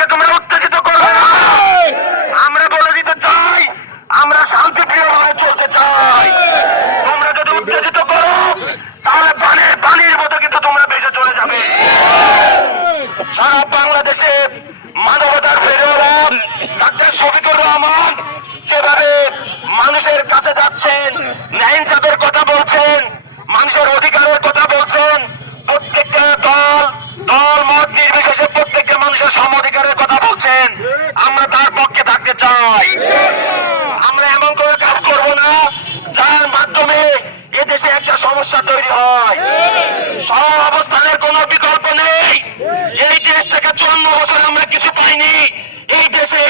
আমাদেরকে তোমরা উত্তেজিত করবে আমরা বলে দিতে চাই, আমরা শান্তিপ্রিয়ভাবে চলতে চাই। তোমরা যদি উত্তেজিত করো, তাহলে বানে পানির মতো কিন্তু তোমরা বেঁচে চলে যাবে। সারা বাংলাদেশে মানবতার ফেরিওয়ালা ডাক্তার শফিকুর রহমান যেভাবে মানুষের কাছে যাচ্ছেন ন্যায় ইনসাফের কথা বলছেন, মানুষের অধিকার আমরা তার পক্ষে থাকতে চাই। আমরা এমন কোনো কাজ করব না, যার মাধ্যমে এদেশে একটা সমস্যা তৈরি হয়। সব অবস্থানের কোনো বিকল্প নেই। এই দেশ থেকে চুয়ান্ন বছর আমরা কিছু পাইনি। এই দেশে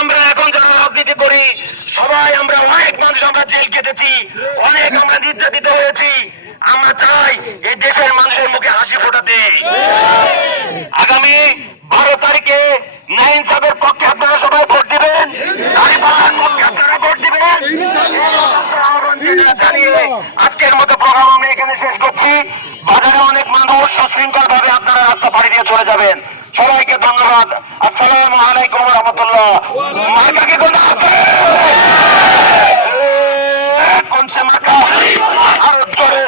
আমরা এখন যারা রাজনীতি করি, সবাই আমরা অনেক মানুষ আমরা জেল কেটেছি অনেক আমরা নির্যাতিত হয়েছি। আমরা চাই এই দেশের মানুষের মুখে হাসি ফোটাতে। আগামী বারো তারিখে নাইন সাহেবের আজকের মতো প্রোগ্রাম আমি এখানে শেষ করছি। বাজারে অনেক মানুষ সশৃঙ্খল ভাবে আপনারা রাস্তা পাড়ি দিয়ে চলে যাবেন। সবাইকে ধন্যবাদ। আসসালামু আলাইকুম রহমতুল্লাহ। মার্কা কি কোন আছে? কোন সে মার্কা? আরও জোরে।